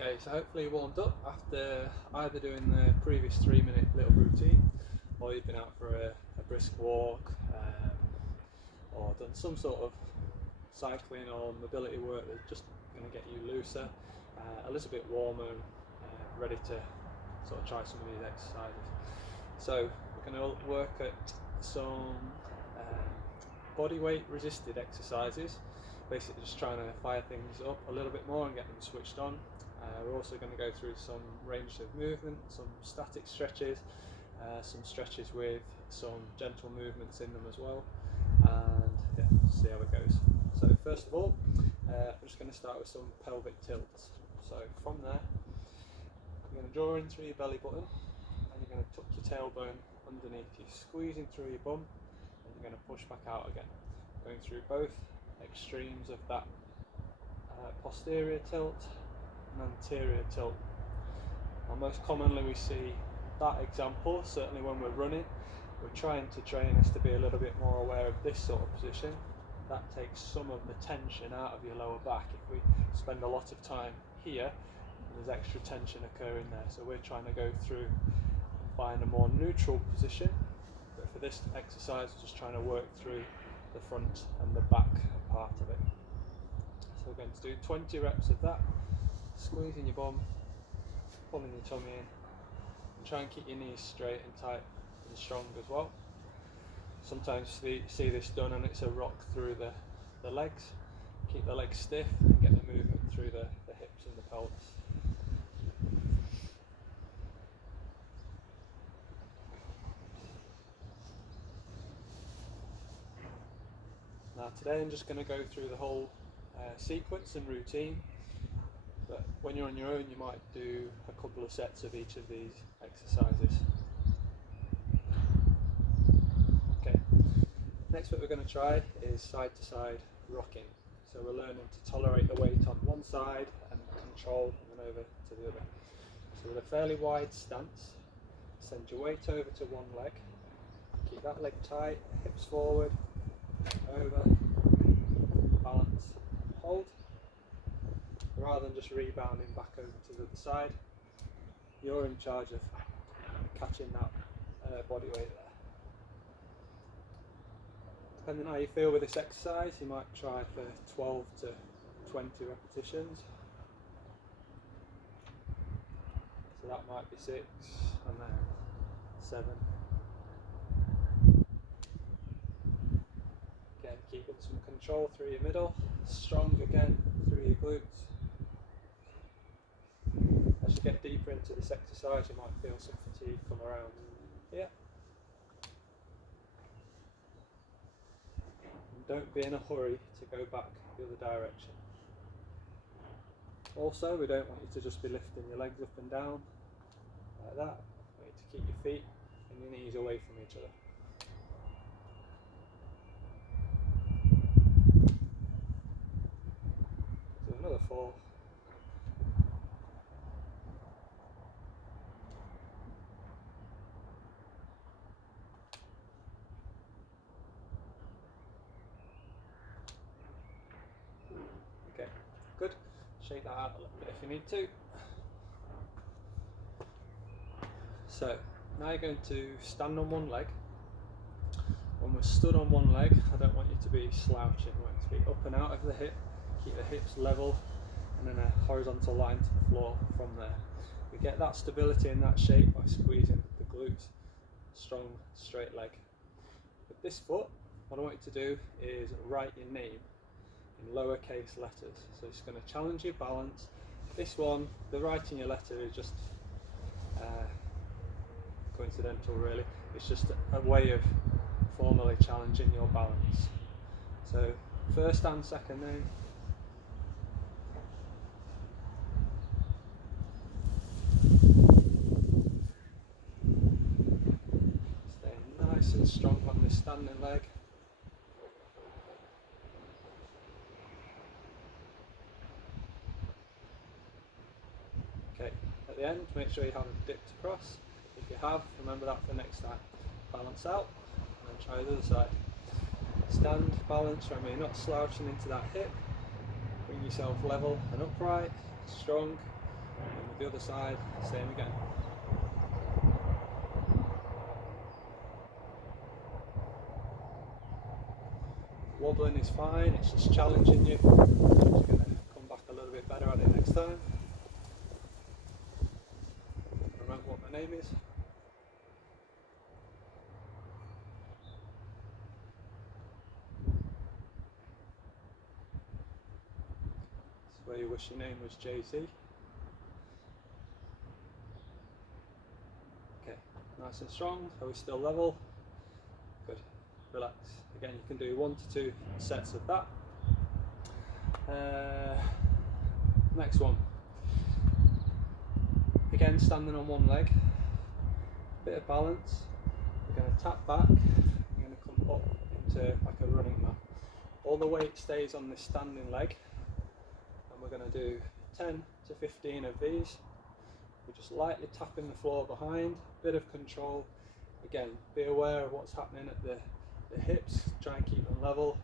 Okay, so hopefully you're warmed up after either doing the previous 3-minute little routine, or you've been out for a brisk walk, or done some sort of cycling or mobility work that's just going to get you looser, a little bit warmer, and ready to sort of try some of these exercises. So we're going to work at some body weight resisted exercises, basically just trying to fire things up a little bit more and get them switched on. We're also going to go through some range of movement, some static stretches, some stretches with some gentle movements in them as well, and yeah, see how it goes. So first of all, I'm just going to start with some pelvic tilts. So from there, you're going to draw in through your belly button, and you're going to tuck your tailbone underneath you, squeezing through your bum, and you're going to push back out again, going through both extremes of that posterior tilt and anterior tilt. And most commonly we see that example, certainly when we're running, we're trying to train us to be a little bit more aware of this sort of position. That takes some of the tension out of your lower back. If we spend a lot of time here, there's extra tension occurring there. So we're trying to go through and find a more neutral position. But for this exercise, we're just trying to work through the front and the back part of it. So we're going to do 20 reps of that, squeezing your bum, pulling your tummy in, and try and keep your knees straight and tight and strong as well. Sometimes you see this done and it's a rock through the legs. Keep the legs stiff and get the movement through the hips and the pelvis. Now today I'm just going to go through the whole sequence and routine, but when you're on your own you might do a couple of sets of each of these exercises. Okay, next what we're going to try is side to side rocking. So we're learning to tolerate the weight on one side and control and then over to the other. So with a fairly wide stance, send your weight over to one leg, keep that leg tight, hips forward, over, balance, hold. Rather than just rebounding back over to the other side, you're in charge of catching that body weight there. Depending on how you feel with this exercise, you might try for 12 to 20 repetitions. So that might be 6 and then 7. Again, keeping some control through your middle, strong again through your glutes. As you get deeper into this exercise, you might feel some fatigue come around here. And don't be in a hurry to go back the other direction. Also, we don't want you to just be lifting your legs up and down like that. We need to keep your feet and your knees away from each other. So another 4. Okay, good. Shake that out a little bit if you need to. So now you're going to stand on one leg. When we're stood on one leg, I don't want you to be slouching. We want you to be up and out of the hip, keep the hips level, and then a horizontal line to the floor from there. We get that stability in that shape by squeezing the glutes, strong straight leg. With this foot, what I want you to do is write your name in lowercase letters. So it's going to challenge your balance. This one, the writing your letter is just coincidental really. It's just a way of formally challenging your balance. So first and second name. Staying nice and strong on this standing leg. Okay, at the end make sure you haven't dipped across. If you have, remember that for next time. Balance out and then try the other side. Stand, balance, remember you're not slouching into that hip. Bring yourself level and upright, strong, And with the other side, same again. Wobbling is fine, it's just challenging you. You're going to come back a little bit better at it next time. Remember what my name is. Where you wish your name was Jay-Z. Okay, nice and strong. Are we still level? Good. Relax. Again, you can do 1 to 2 sets of that. Next one. Again, standing on one leg. Bit of balance. We're going to tap back. You're going to come up into like a running mat. All the weight stays on this standing leg. We're going to do 10 to 15 of these. We're just lightly tapping the floor behind, bit of control. Again, be aware of what's happening at the hips, try and keep them level.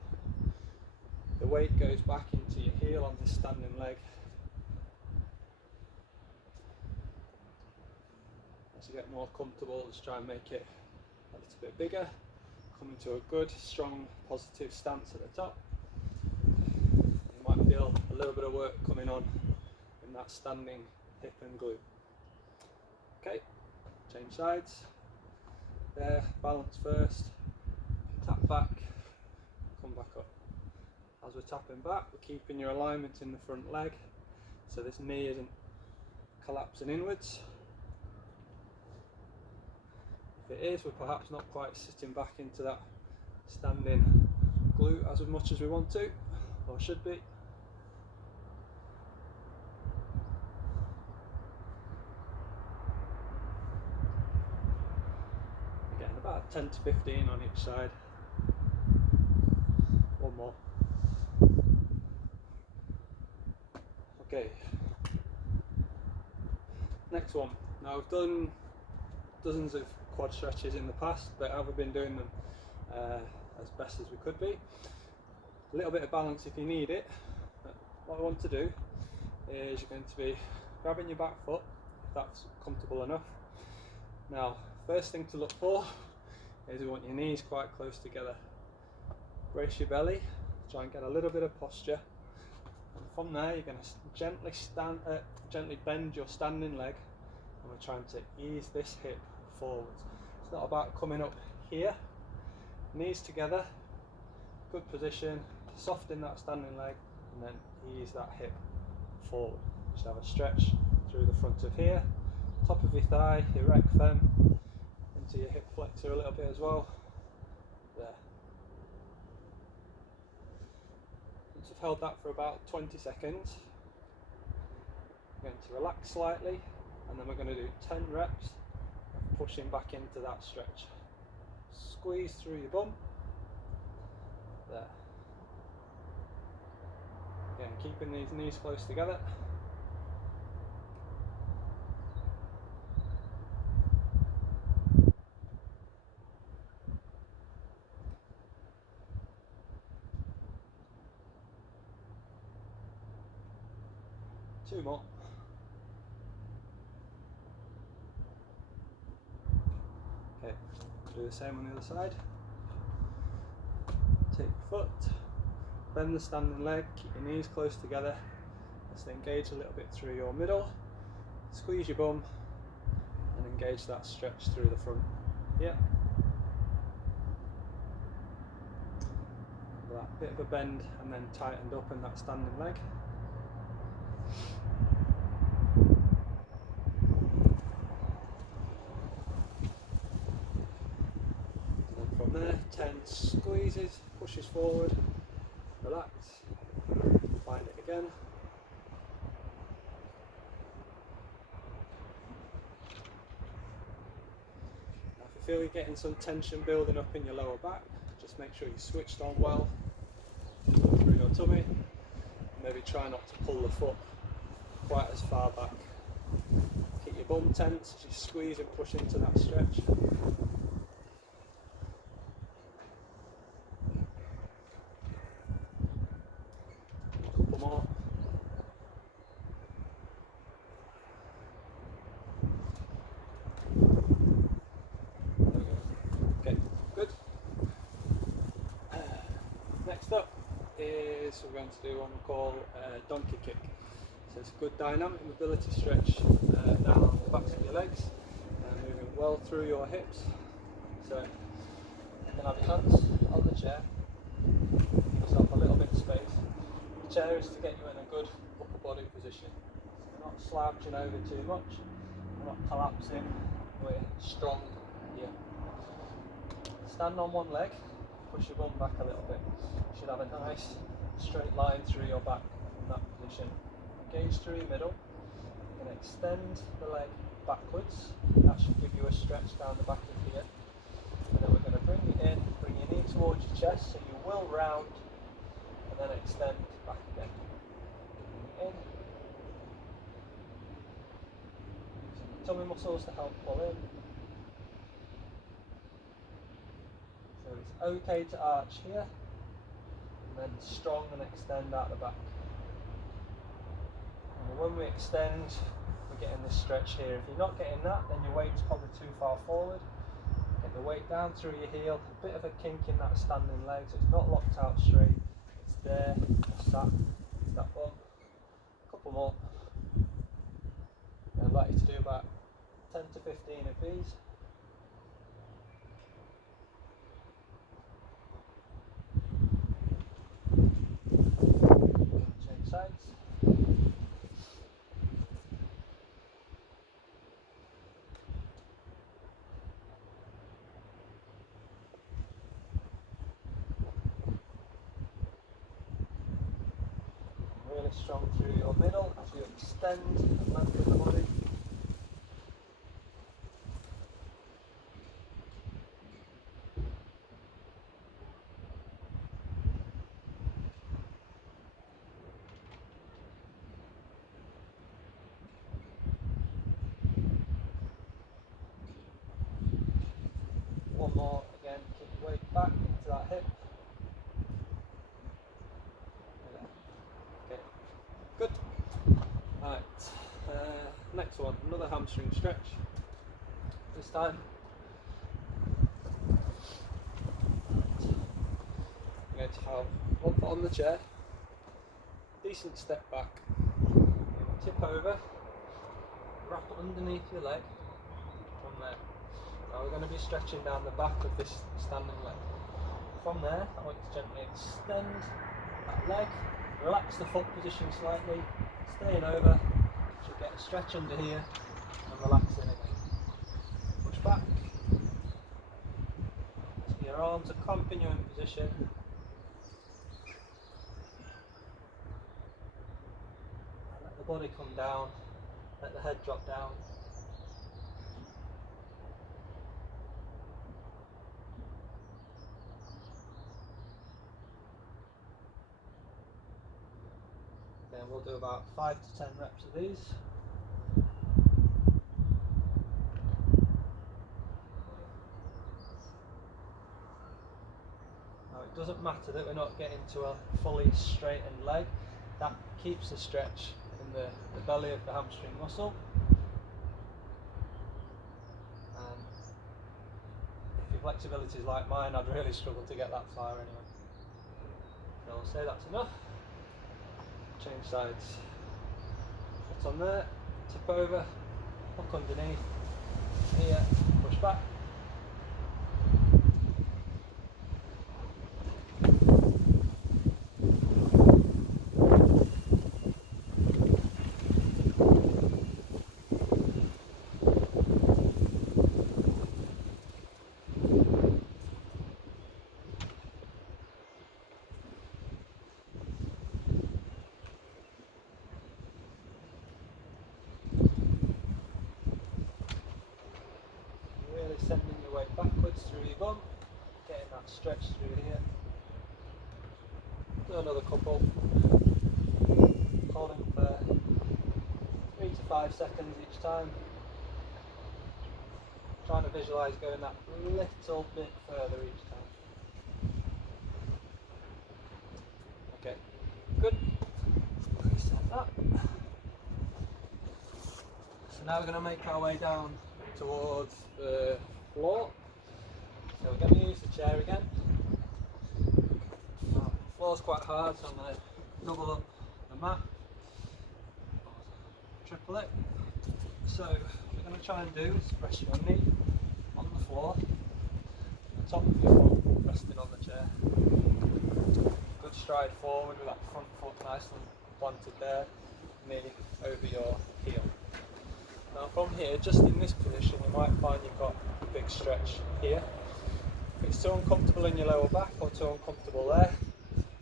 The weight goes back into your heel on this standing leg. As you get more comfortable, just try and make it a little bit bigger. Come into a good, strong, positive stance at the top. Might feel a little bit of work coming on in that standing hip and glute. Okay, change sides. There, balance first, tap back, come back up. As we're tapping back, we're keeping your alignment in the front leg, so this knee isn't collapsing inwards. If it is, we're perhaps not quite sitting back into that standing glute as much as we want to, or should be. About 10 to 15 on each side. One more. Okay. Next one. Now we've done dozens of quad stretches in the past, but have been doing them as best as we could be. A little bit of balance if you need it. But what I want to do is you're going to be grabbing your back foot, if that's comfortable enough. Now, first thing to look for is you want your knees quite close together. Brace your belly, try and get a little bit of posture, and from there you're going to gently bend your standing leg, and we're trying to ease this hip forwards. It's not about coming up here, knees together, good position, soften that standing leg, and then ease that hip forward. Just have a stretch through the front of here, top of your thigh, your rec fem, into your hip flexor a little bit as well. There. Once you've held that for about 20 seconds, we're going to relax slightly, and then we're going to do 10 reps of pushing back into that stretch. Squeeze through your bum. There. Again, keeping these knees close together. Two more. Okay, do the same on the other side. Take your foot, bend the standing leg, keep your knees close together. Just engage a little bit through your middle, squeeze your bum, and engage that stretch through the front. Yeah. That bit of a bend and then tightened up in that standing leg. And from there, 10 squeezes, pushes forward, relax, find it again. Now if you feel you're getting some tension building up in your lower back, just make sure you're switched on well through your tummy. Maybe try not to pull the foot quite as far back. Keep your bum tense as you squeeze and push into that stretch. A couple more. we're going to do one we call donkey kick. So it's a good dynamic mobility stretch down the backs of your legs, moving well through your hips. So you can have your hands on the chair, give yourself a little bit of space. The chair is to get you in a good upper body position. So you're not slouching over too much, you're not collapsing, we're strong here. Stand on one leg, push your bum back a little bit. You should have a nice straight line through your back in that position. Engage through your middle. You can extend the leg backwards. That should give you a stretch down the back of here. And then we're going to bring it in, bring your knee towards your chest, so you will round, and then extend back again. Bring it in. Using the tummy muscles to help pull in. So it's okay to arch here, and then strong and extend out the back. And when we extend, we're getting this stretch here. If you're not getting that, then your weight's probably too far forward. Get the weight down through your heel, a bit of a kink in that standing leg, so it's not locked out straight. It's there, it's sat, it's that one. A couple more. And I'd like you to do about 10 to 15 of these. Change sides. Really strong through your middle as you extend and lengthen the body. One more, again, keep your weight back into that hip. Okay, good. Right, next one, another hamstring stretch. This time, I'm going to have one foot on the chair, decent step back, tip over, wrap it underneath your leg from there. Now we're going to be stretching down the back of this standing leg. From there, I want you to gently extend that leg, relax the foot position slightly, staying over, so you get a stretch under here and relaxing again. Push back, so your arms are cramping you in position. And let the body come down, let the head drop down. Then we'll do about 5 to 10 reps of these. Now it doesn't matter that we're not getting to a fully straightened leg, that keeps the stretch in the belly of the hamstring muscle. And if your flexibility is like mine, I'd really struggle to get that far anyway. So I'll say that's enough. Change sides. Foot on there, tip over, hook underneath, here, push back. Sending your weight backwards through your bum, getting that stretch through here. Do another couple, holding for 3 to 5 seconds each time. Trying to visualise going that little bit further each time. Okay, good. Reset that. So now we're going to make our way down towards the floor. So we're going to use the chair again. The floor's quite hard, so I'm going to double up the mat, triple it. So what we're going to try and do is rest your knee on the floor, the top of your foot resting on the chair. Good stride forward with that front foot nicely planted there, knee over your heel. Now from here, just in this position, you might find you've got a big stretch here. If it's too uncomfortable in your lower back or too uncomfortable there,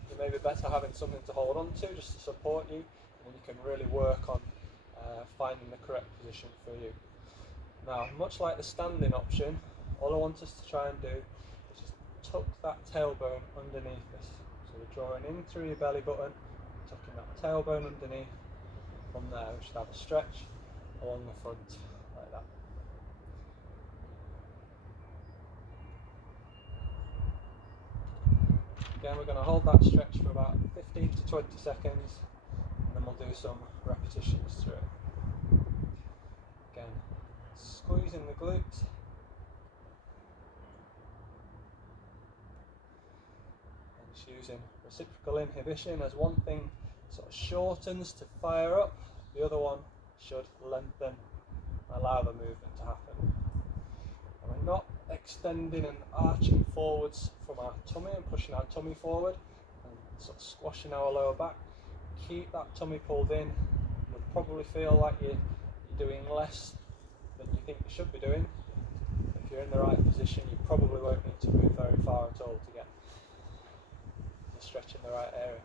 you may be better having something to hold on to just to support you, and you can really work on finding the correct position for you. Now, much like the standing option, all I want us to try and do is just tuck that tailbone underneath us. So we're drawing in through your belly button, tucking that tailbone underneath. From there we should have a stretch along the front, like that. Again, we're going to hold that stretch for about 15 to 20 seconds, and then we'll do some repetitions through it. Again, squeezing the glutes, and just using reciprocal inhibition as one thing sort of shortens to fire up, the other one should lengthen and allow the movement to happen. And we're not extending and arching forwards from our tummy and pushing our tummy forward and sort of squashing our lower back. Keep that tummy pulled in. You'll probably feel like you're doing less than you think you should be doing. If you're in the right position, you probably won't need to move very far at all to get the stretch in the right area.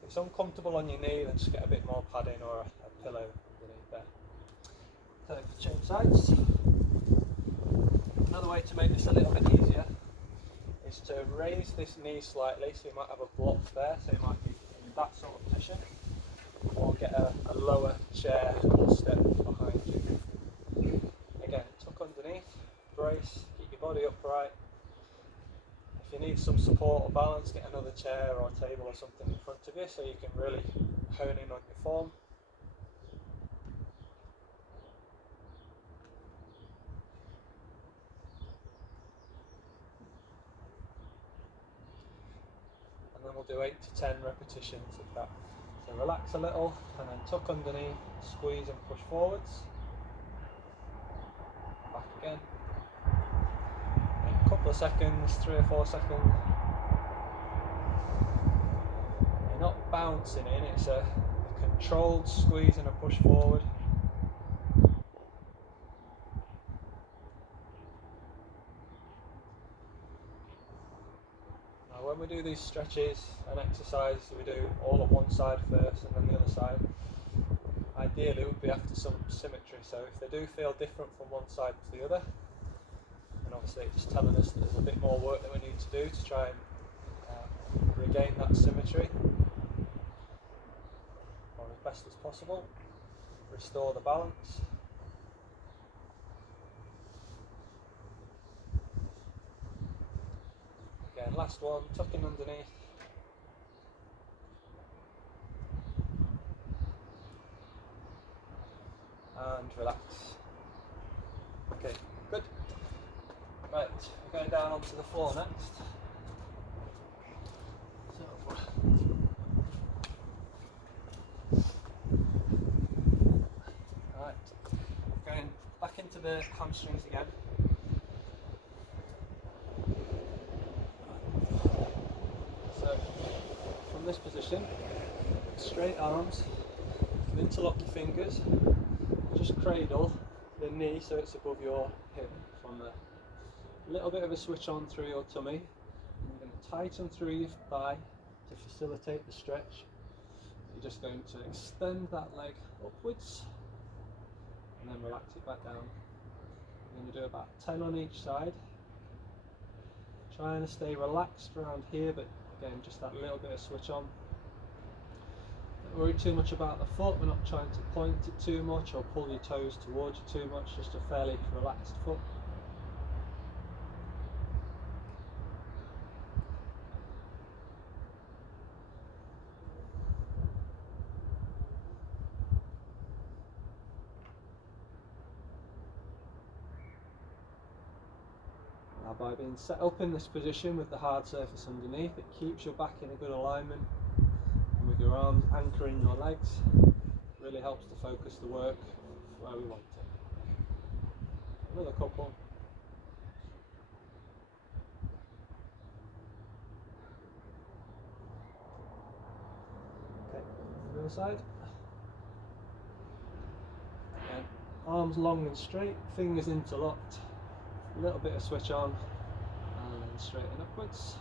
If it's uncomfortable on your knee, then just get a bit more padding or a pillow underneath there. So change sides. Another way to make this a little bit easier is to raise this knee slightly, so you might have a block there, so you might be in that sort of position, or get a lower chair or step behind you. Again, tuck underneath, brace, keep your body upright. If you need some support or balance, get another chair or table or something in front of you so you can really hone in on your form. And then we'll do 8 to 10 repetitions of that. So relax a little and then tuck underneath, squeeze and push forwards. Back again. In a couple of seconds, 3 or 4 seconds. You're not bouncing in, it's a controlled squeeze and a push forward. When we do these stretches and exercises, we do all on one side first and then the other side. Ideally it would be after some symmetry, so if they do feel different from one side to the other, and obviously it's just telling us that there's a bit more work that we need to do to try and regain that symmetry or as best as possible, restore the balance. Again, last one, tucking underneath. And relax. Okay, good. Right, we're going down onto the floor next. So, right, going back into the hamstrings again. So, from this position, straight arms, you can interlock your fingers, just cradle the knee so it's above your hip from there. A little bit of a switch on through your tummy, and you're going to tighten through your thigh to facilitate the stretch. You're just going to extend that leg upwards and then relax it back down. You're going to do about 10 on each side. Trying to stay relaxed around here, but again, just that little bit of switch on. Don't worry too much about the foot, we're not trying to point it too much or pull your toes towards you too much, just a fairly relaxed foot. Now, by being set up in this position with the hard surface underneath, it keeps your back in a good alignment, and with your your arms anchoring your legs really helps to focus the work where we want it. Another couple. Okay, the other side. Again, arms long and straight, fingers interlocked, a little bit of switch on, and then straighten upwards.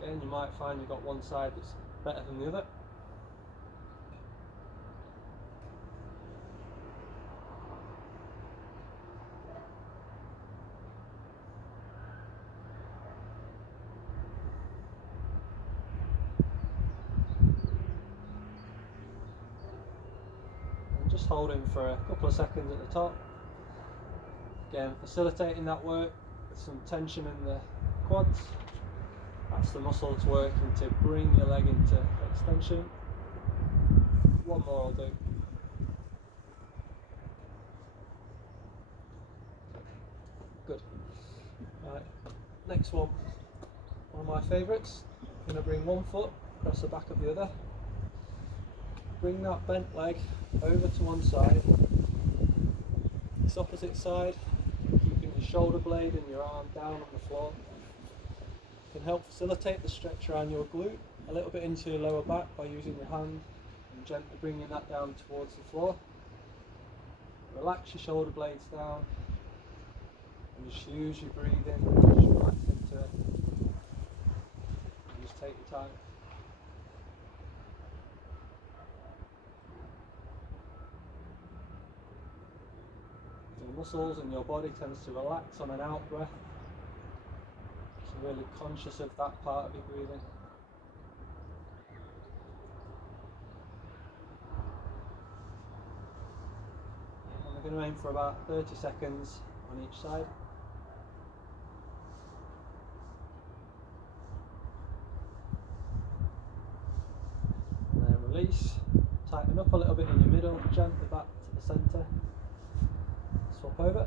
Again, you might find you've got one side that's better than the other. And just holding for a couple of seconds at the top. Again, facilitating that work with some tension in the quads. That's the muscles working to bring your leg into extension. One more I'll do. Good. Right, next one. One of my favourites. I'm going to bring one foot across the back of the other. Bring that bent leg over to one side. This opposite side, keeping your shoulder blade and your arm down on the floor. Can help facilitate the stretch around your glute a little bit into your lower back by using your hand and gently bringing that down towards the floor. Relax your shoulder blades down and just use your breathing, just relax into it and just take your time. Your muscles and your body tends to relax on an out breath. So really conscious of that part of your breathing. And we're going to aim for about 30 seconds on each side. And then release, tighten up a little bit in your middle, gently back to the centre. Swap over.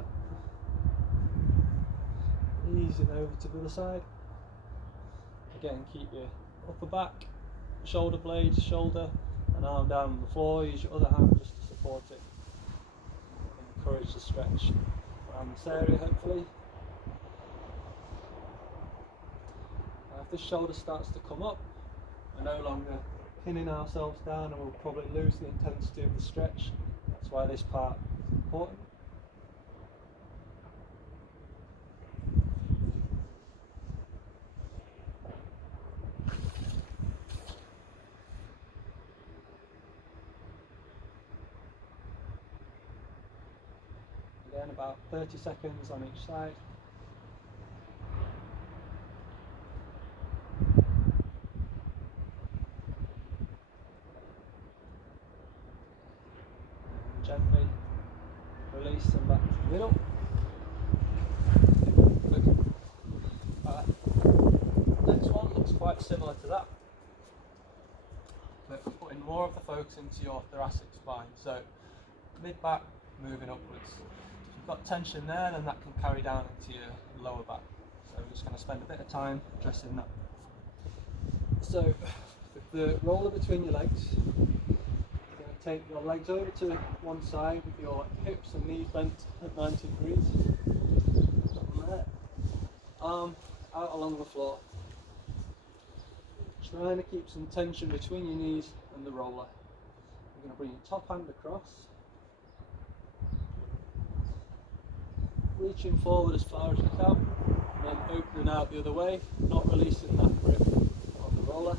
Easing over to the other side. Again, keep your upper back, shoulder blades, shoulder and arm down on the floor. Use your other hand just to support it. Encourage the stretch around this area, hopefully. Now, if this shoulder starts to come up, we're no longer pinning ourselves down and we'll probably lose the intensity of the stretch. That's why this part is important. Again, about 30 seconds on each side. Gently release and back to the middle. Good. Next one looks quite similar to that, but putting more of the focus into your thoracic spine. So mid-back moving upwards. If you've got tension there, then that can carry down into your lower back. So we're just going to spend a bit of time addressing that. So with the roller between your legs, take your legs over to one side with your hips and knees bent at 90 degrees. From there, arm out along the floor. Trying to keep some tension between your knees and the roller. You're going to bring your top hand across. Reaching forward as far as you can, and then opening out the other way, not releasing that grip on the roller.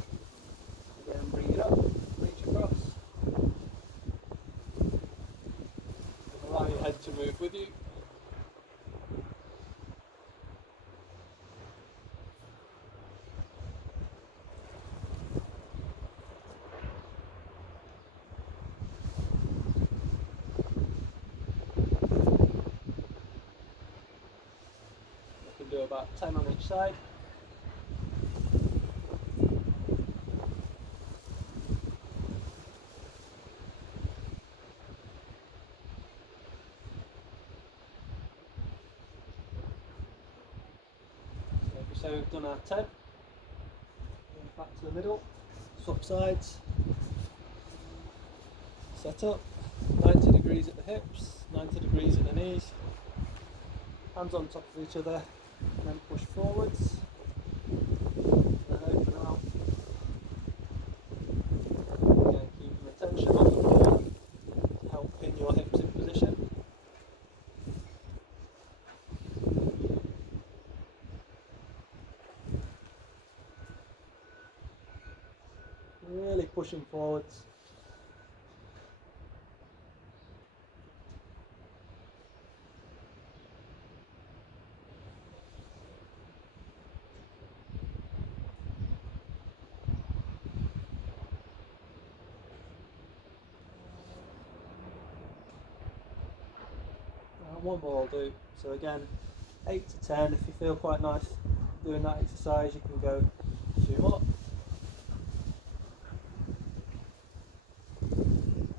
Again, bring it up, reach across. Allow your head to move with you. You can do about 10 on each side. So we've done our 10, back to the middle, Swap sides. Set up. 90 degrees at the hips, 90 degrees at the knees. Hands on top of each other, and then push forwards. And then open out. Again, keeping the tension on the floor to help pin your hips in position. Really pushing forwards. One more will do. So again, 8 to 10. If you feel quite nice doing that exercise, you can go a few more.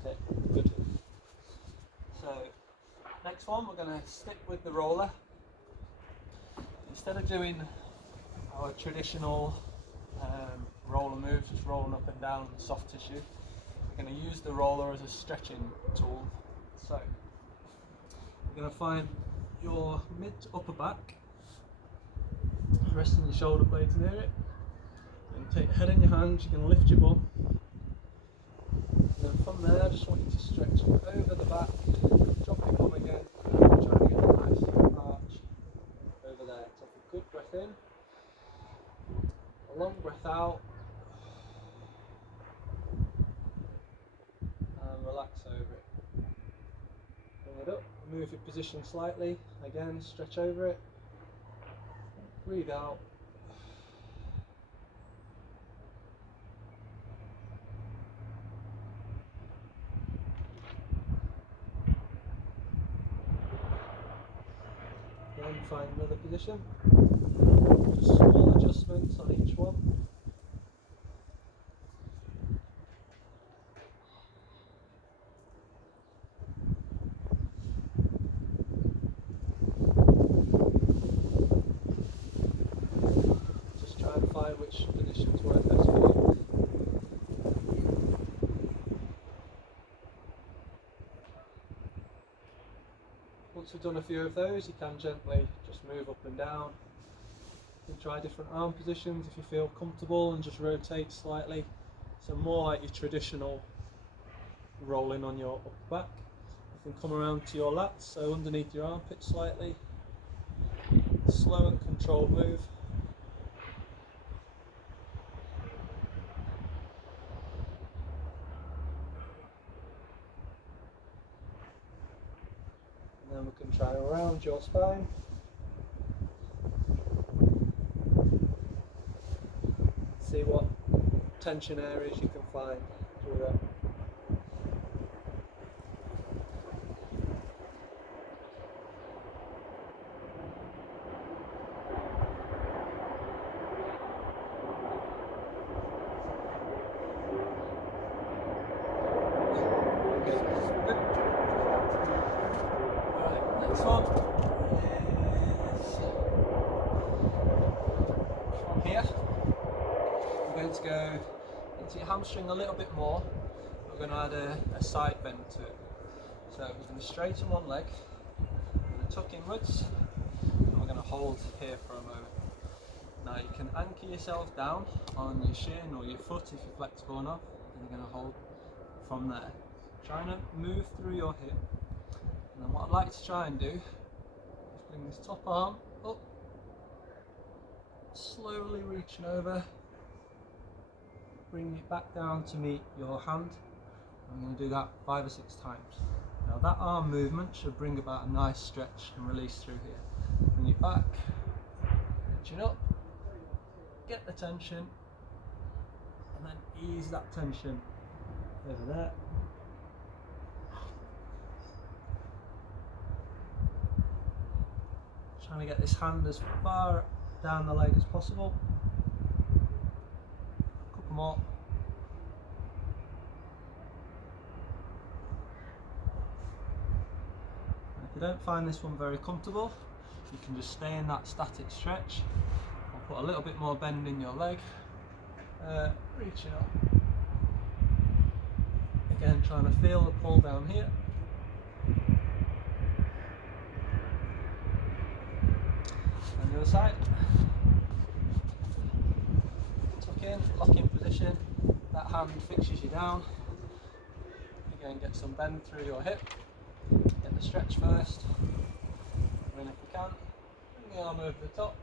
Okay, good. So next one, we're going to stick with the roller. Instead of doing our traditional roller moves, just rolling up and down the soft tissue, we're going to use the roller as a stretching tool. So you're going to find your mid to upper back, resting your shoulder blades near it. You're going to take your head in your hands, you're going to lift your bum. And then from there, I just want you to stretch over the back, drop your bum again, and try to get a nice arch over there. Take a good breath in, a long breath out, and relax over it. Bring it up, move your position slightly, again stretch over it, breathe out, then find another position, just small adjustments on each one. Which positions work best for you. Once we've done a few of those, you can gently just move up and down. You can try different arm positions if you feel comfortable and just rotate slightly. So more like your traditional rolling on your upper back. You can come around to your lats, so underneath your armpit slightly. Slow and controlled move. Then we can try around your spine. See what tension areas you can find through that. To go into your hamstring a little bit more. We're going to add a side bend to it. So we're going to straighten one leg, we're going to tuck inwards, and we're going to hold here for a moment. Now you can anchor yourself down on your shin or your foot if you're flexible enough, and you're going to hold from there. Trying to move through your hip. And then what I'd like to try and do is bring this top arm up, slowly reaching over, bring it back down to meet your hand. I'm going to do that 5 or 6 times. Now that arm movement should bring about a nice stretch and release through here. Bring it back, chin up, get the tension, and then ease that tension over there. Trying to get this hand as far down the leg as possible. A couple more. If you don't find this one very comfortable, you can just stay in that static stretch. I'll put a little bit more bend in your leg, reaching up. Again, trying to feel the pull down here. And the other side. Tuck in, lock in position. That hand fixes you down. Again, get some bend through your hip. Get the stretch first. And then if you can, bring the arm over the top.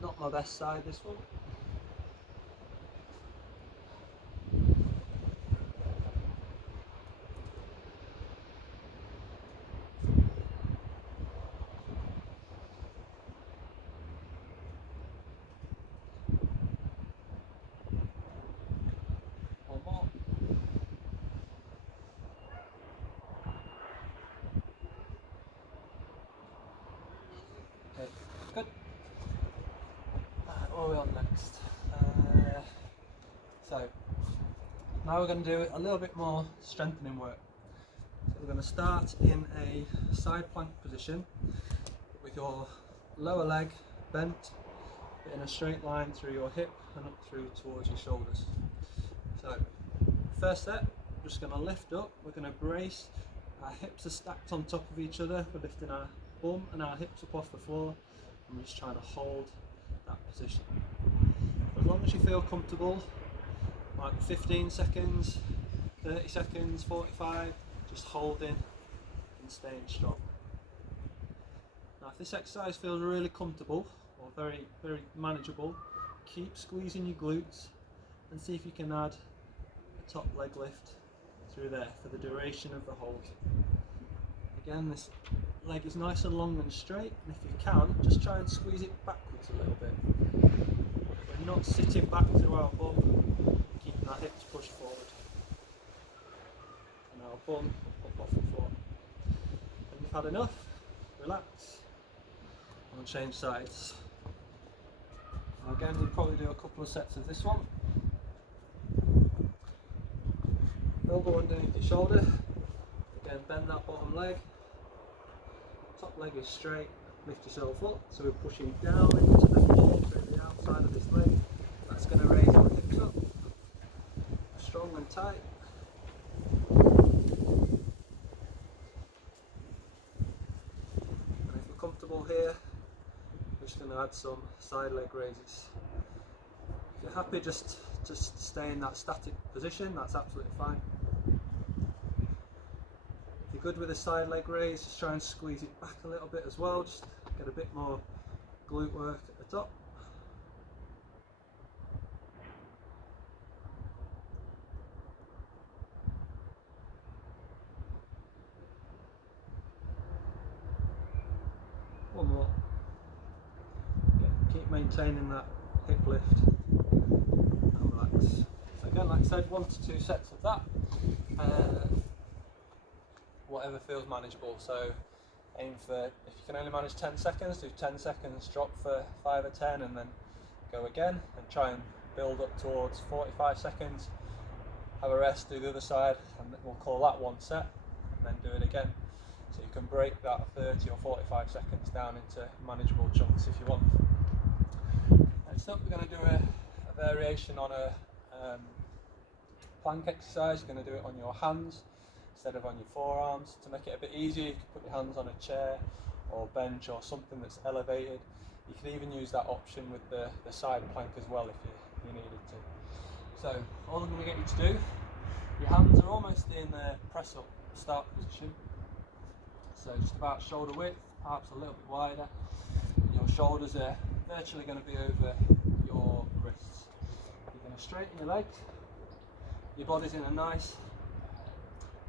Not my best side, this one. One more. Okay, good. What are we on next? So now we're going to do a little bit more strengthening work. So we're going to start in a side plank position with your lower leg bent in a straight line through your hip and up through towards your shoulders. So first step, we're just going to lift up, we're going to brace, our hips are stacked on top of each other, we're lifting our bum and our hips up off the floor, and we're just trying to hold that position. As long as you feel comfortable, like 15 seconds, 30 seconds, 45, just holding and staying strong. Now if this exercise feels really comfortable or very, very manageable, keep squeezing your glutes and see if you can add a top leg lift through there for the duration of the hold. Again, this leg is nice and long and straight, and if you can, just try and squeeze it backwards a little bit. We're not sitting back through our bum, keeping our hips pushed forward. And our bum up off the floor. When you've had enough, relax and change sides. Now again, we'll probably do a couple of sets of this one. Elbow underneath your shoulder. Again, bend that bottom leg. Top leg is straight. Lift yourself up. So we're pushing down into the machine through the outside of this leg. That's going to raise our hips up. Strong and tight. And if you're comfortable here, we're just going to add some side leg raises. If you're happy just stay in that static position, that's absolutely fine. If you're good with a side leg raise, just try and squeeze it back a little bit as well, just get a bit more glute work at the top. One more. Okay, keep maintaining that hip lift and relax. So again, like I said, 1 to 2 sets of that. Whatever feels manageable. So aim for, if you can only manage 10 seconds, do 10 seconds, drop for 5 or 10 and then go again, and try and build up towards 45 seconds, have a rest, do the other side, and we'll call that one set, and then do it again. So you can break that 30 or 45 seconds down into manageable chunks if you want. Next up, we're going to do a variation on a plank exercise. You're going to do it on your hands instead of on your forearms. To make it a bit easier, you can put your hands on a chair or bench or something that's elevated. You can even use that option with the side plank as well if you needed to. So all I'm going to get you to do, your hands are almost in the press up start position. So just about shoulder width, perhaps a little bit wider. Your shoulders are virtually going to be over your wrists. You're going to straighten your legs. Your body's in a nice,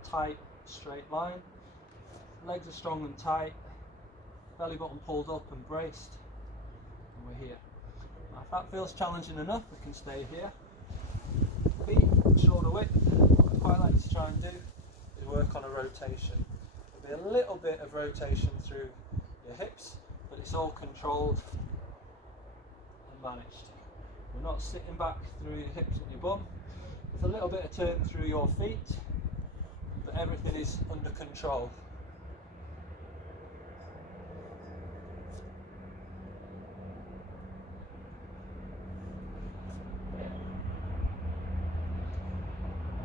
tight, straight line. Legs are strong and tight. Belly button pulled up and braced. And we're here. Now, if that feels challenging enough, we can stay here. Feet shoulder width. What I quite like to try and do is work on a rotation. There'll be a little bit of rotation through your hips, but it's all controlled and managed. We're not sitting back through your hips and your bum. There's a little bit of turn through your feet, but everything is under control.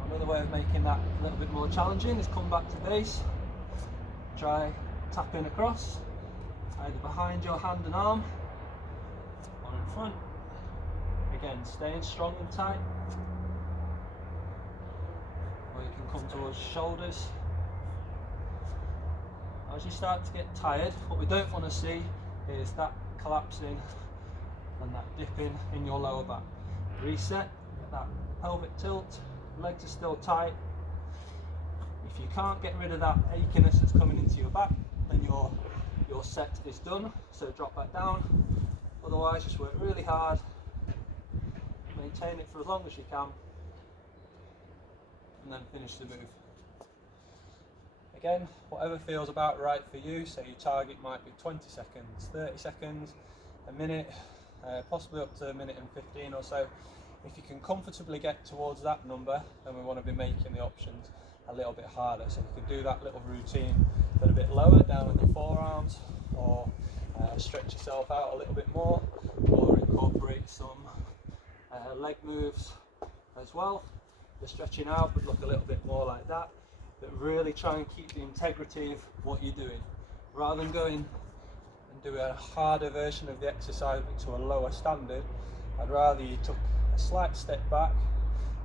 Another way of making that a little bit more challenging is come back to base, try tapping across, either behind your hand and arm or in front. Again, staying strong and tight, or you can come towards your shoulders. As you start to get tired, what we don't want to see is that collapsing and that dipping in your lower back. Reset, get that pelvic tilt, legs are still tight. If you can't get rid of that achiness that's coming into your back, then your set is done, so drop back down. Otherwise, just work really hard, maintain it for as long as you can, and then finish the move. Again, whatever feels about right for you, so your target might be 20 seconds, 30 seconds, a minute, possibly up to a minute and 15 or so. If you can comfortably get towards that number, then we want to be making the options a little bit harder. So you can do that little routine but a bit lower, down on your forearms, or stretch yourself out a little bit more, or incorporate some leg moves as well. The stretching out would look a little bit more like that, but really try and keep the integrity of what you're doing. Rather than going and do a harder version of the exercise but to a lower standard, I'd rather you took a slight step back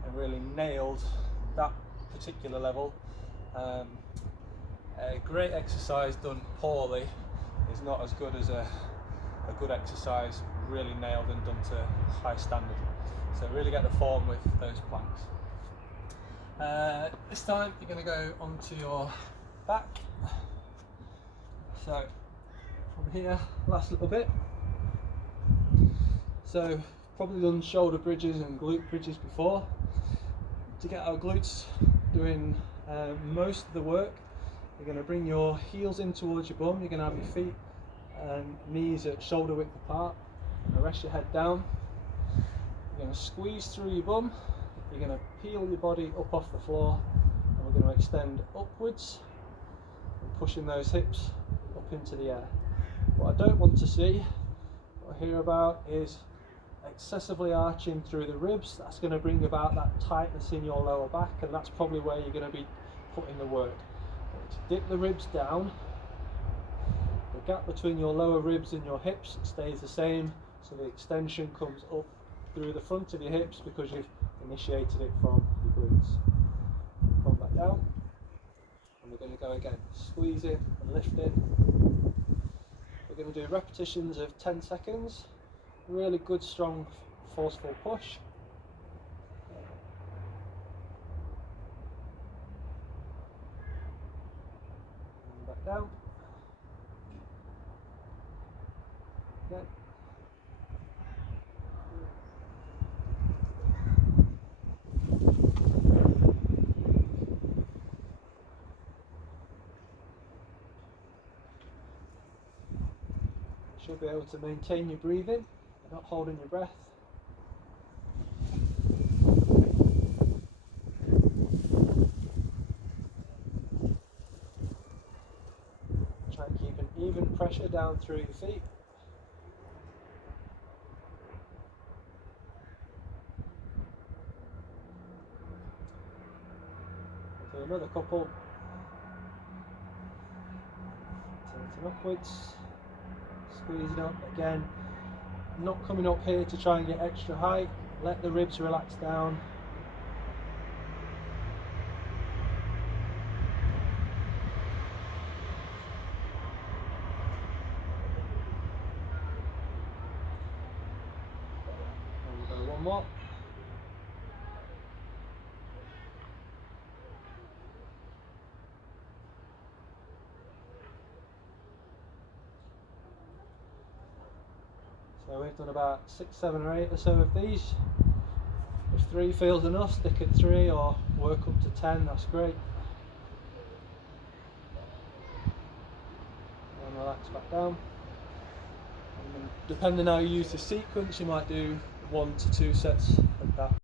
and really nailed that particular level. A great exercise done poorly is not as good as a good exercise really nailed and done to high standard. So really get the form with those planks. This time you're going to go onto your back. So from here, last little bit. So probably done shoulder bridges and glute bridges before. To get our glutes doing most of the work, you're going to bring your heels in towards your bum. You're going to have your feet and knees at shoulder width apart. You're going to rest your head down. You're going to squeeze through your bum. You're going to peel your body up off the floor, and we're going to extend upwards and pushing those hips up into the air. What I don't want to see or hear about is excessively arching through the ribs. That's going to bring about that tightness in your lower back, and that's probably where you're going to be putting the work. To dip the ribs down, the gap between your lower ribs and your hips stays the same, so the extension comes up through the front of your hips because you've initiated it from your glutes. Come back down, and we're going to go again, squeezing and lifting. We're going to do repetitions of 10 seconds, really good, strong, forceful push. And back down. Again. Should be able to maintain your breathing, not holding your breath. Try and keep an even pressure down through your feet. Do another couple. Tilting upwards. Squeeze it up again, not coming up here to try and get extra height. Let the ribs relax down. And we'll go one more. So we've done about 6, 7 or 8 or so of these. If 3 feels enough, stick at 3 or work up to 10, that's great. And relax back down. And depending how you use the sequence, you might do 1 to 2 sets of that.